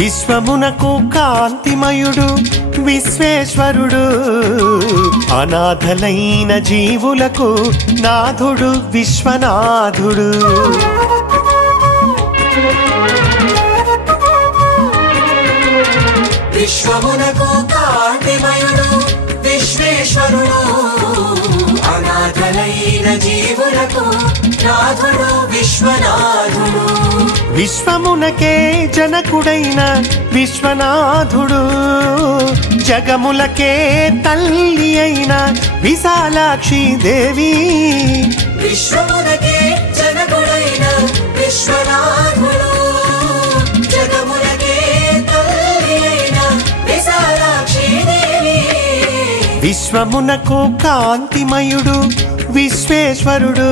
విశ్వమునకు కాంతిమయుడు విశ్వేశ్వరుడు, అనాథలైన జీవులకు నాథుడు విశ్వనాథుడు. విశ్వమునకు కాంతిమయుడు విశ్వేశ్వరుడు, అనాథలైన జీవులకు నాథుడు విశ్వనాథుడు. విశ్వమునకే జనకుడైన విశ్వనాథుడు, జగములకే తల్లి అయిన విశాలాక్షి దేవి. విశ్వమునకే జనకుడైన విశ్వనాథుడు, జగములకే తల్లి అయిన విశాలాక్షి దేవి. విశ్వమునకు కాంతిమయుడు విశ్వేశ్వరుడు,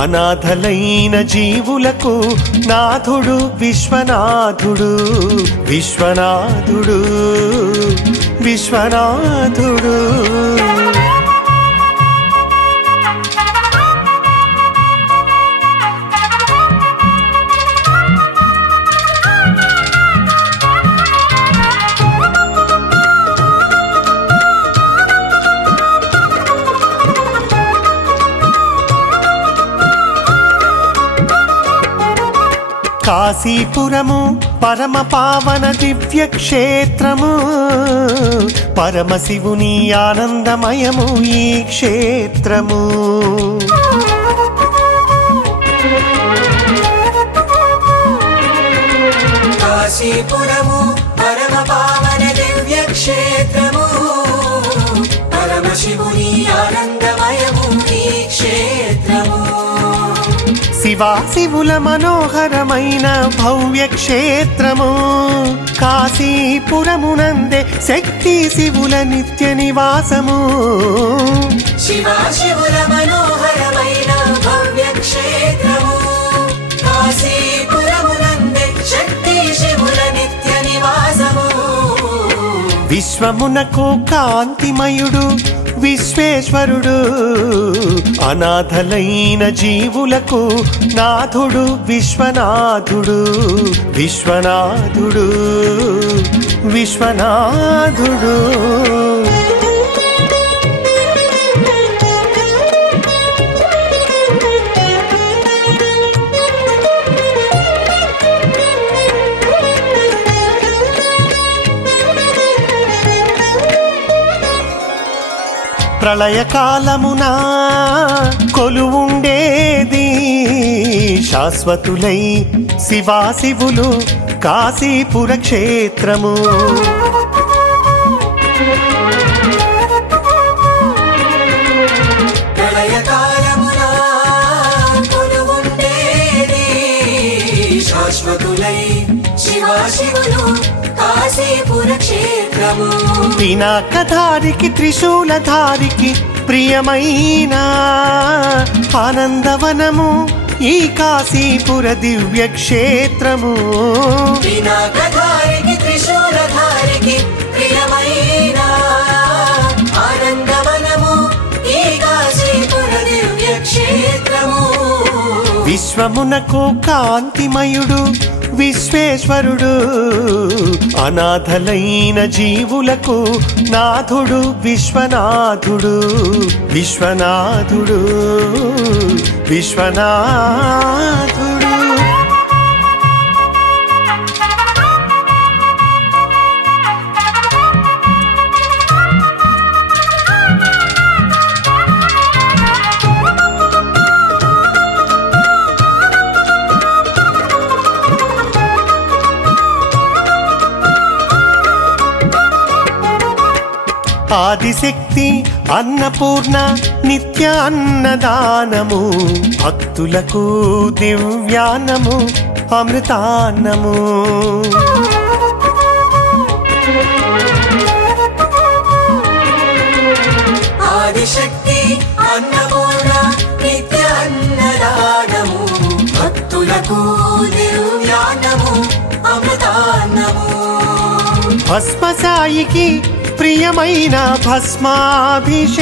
అనాథలైన జీవులకు నాథుడు విశ్వనాథుడు. విశ్వనాథుడు విశ్వనాథుడు. కాశీపురము పరమ పావన దివ్య క్షేత్రము, పరమశివుని ఆనందమయము ఈ క్షేత్రము. కాశీపురము పరమ పావన దివ్య క్షేత్రము, పరమశివుని ఆనందమయము ఈ క్షేత్రము. శివాశివుల మనోహరమైన భవ్య క్షేత్రము, కాశీపురమునందే శక్తి శివుల నిత్య నివాసము. శివాశివుల మనోహరమైన భవ్య క్షేత్రము, కాశీపురమునందే శక్తి శివుల నిత్య నివాసము. విశ్వమునకు కాంతిమయుడు విశ్వేశ్వరుడు, అనాథలైన జీవులకు నాథుడు విశ్వనాథుడు. విశ్వనాథుడు విశ్వనాథుడు. ప్రళయకాలమున కొలువుండేది శాశ్వతులై శివాశివులు కాశీపుర క్షేత్రము. ప్రళయకాలమున కొలువుండేది శాశ్వతులై శివాశివులు కాశీపుర క్షేత్రము. పినాకధారికి త్రిశూలధారికి ప్రియమైన ఆనందవనము ఈ కాశీపుర దివ్య క్షేత్రము. పినాకధారికి త్రిశూలధారికి ప్రియమైన ఆనందవనము ఈ కాశీపుర దివ్య క్షేత్రము. విశ్వమునకు కాంతిమయుడు విశ్వేశ్వరుడు, అనాథలైన జీవులకు నాథుడు విశ్వనాథుడు. విశ్వనాథుడు విశ్వనాథుడు. ఆదిశక్తి అన్నపూర్ణ నిత్య అన్నదానము, భక్తులకు దివ్యాన్నము అమృతాన్నము. ఆదిశక్తి అన్నపూర్ణ నిత్య అన్నదానము, భక్తులకు దివ్యాన్నము అమృతాన్నము. భస్మసాయికి ప్రియమైన భస్మాభిషేకము,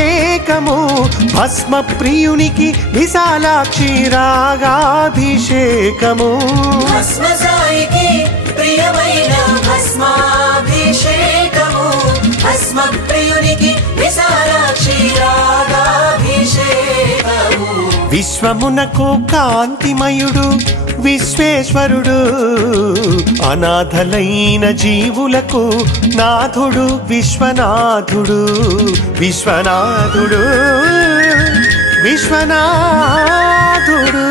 భస్మ ప్రియునికి విశాలాక్షి రాగాభిషేకము. భస్మసాయికి ప్రియమైన విశ్వమునకు కాంతిమయుడు విశ్వేశ్వరుడు అనాథలైన జీవులకు నాథుడు విశ్వనాథుడు విశ్వనాథుడు విశ్వనాథుడు